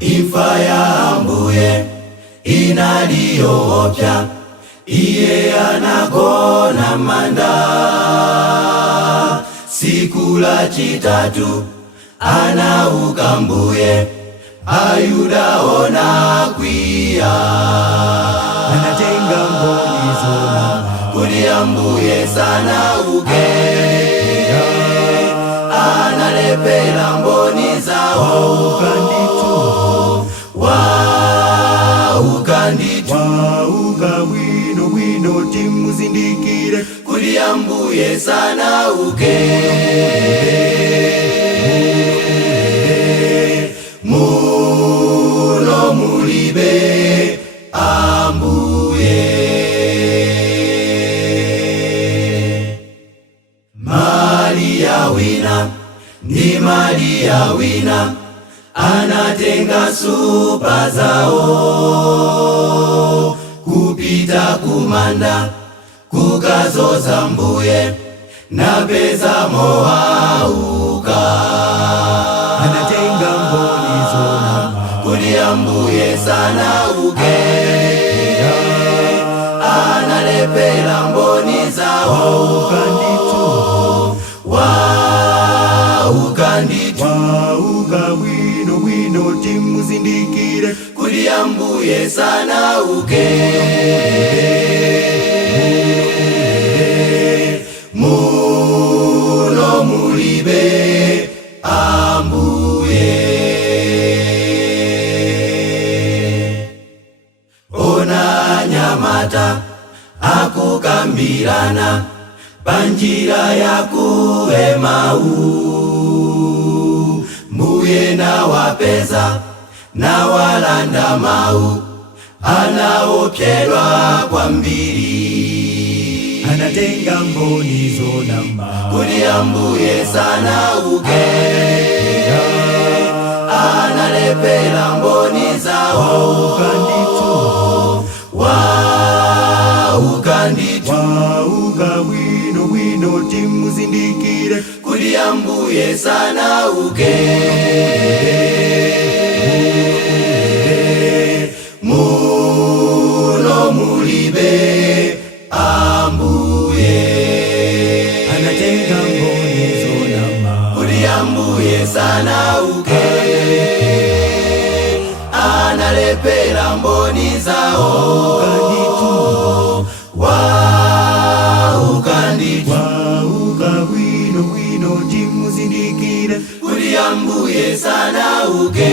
Imfa ya Ambuye inaliyoopya, iye anagona manda. Siku la chitatu anauka Mbuye, Ayuda ona kwiya. Anatenga mboni zona Kuli Ambuye sana uke, analepela mboni zao. Wauka wino wino timuzindikire, Kuli Ambuye sana uke, muno mulibe Ambuye. Maria wina ni Maria wina, anatenga supa zao, kupita kumanda kukazoza Mbuye, na pesa mohauka. anatenga mboni zona Kuli Ambuye sana uke, analepela mboni zao. Wauka wino wino timuzindikire, Kuli Ambuye sana uke, muno mulibe Ambuye. Ona nyamata akukambirana panjira ya ku Emau, Mbuye na wapeza na walanda mau, anaopyelwa kwambiri. anatenga mboni zona Kuli Ambuye sana uke, analepela mboni zao. Wauka wino wino timuzindikire, Kuli Ambuye sana uke, muno mulibe Ambuye. anatenga mboni zona Kuli Ambuye sana uke, analepela mboni zao. wauka wino wino timuzindikire, Kuli Ambuye sana uke.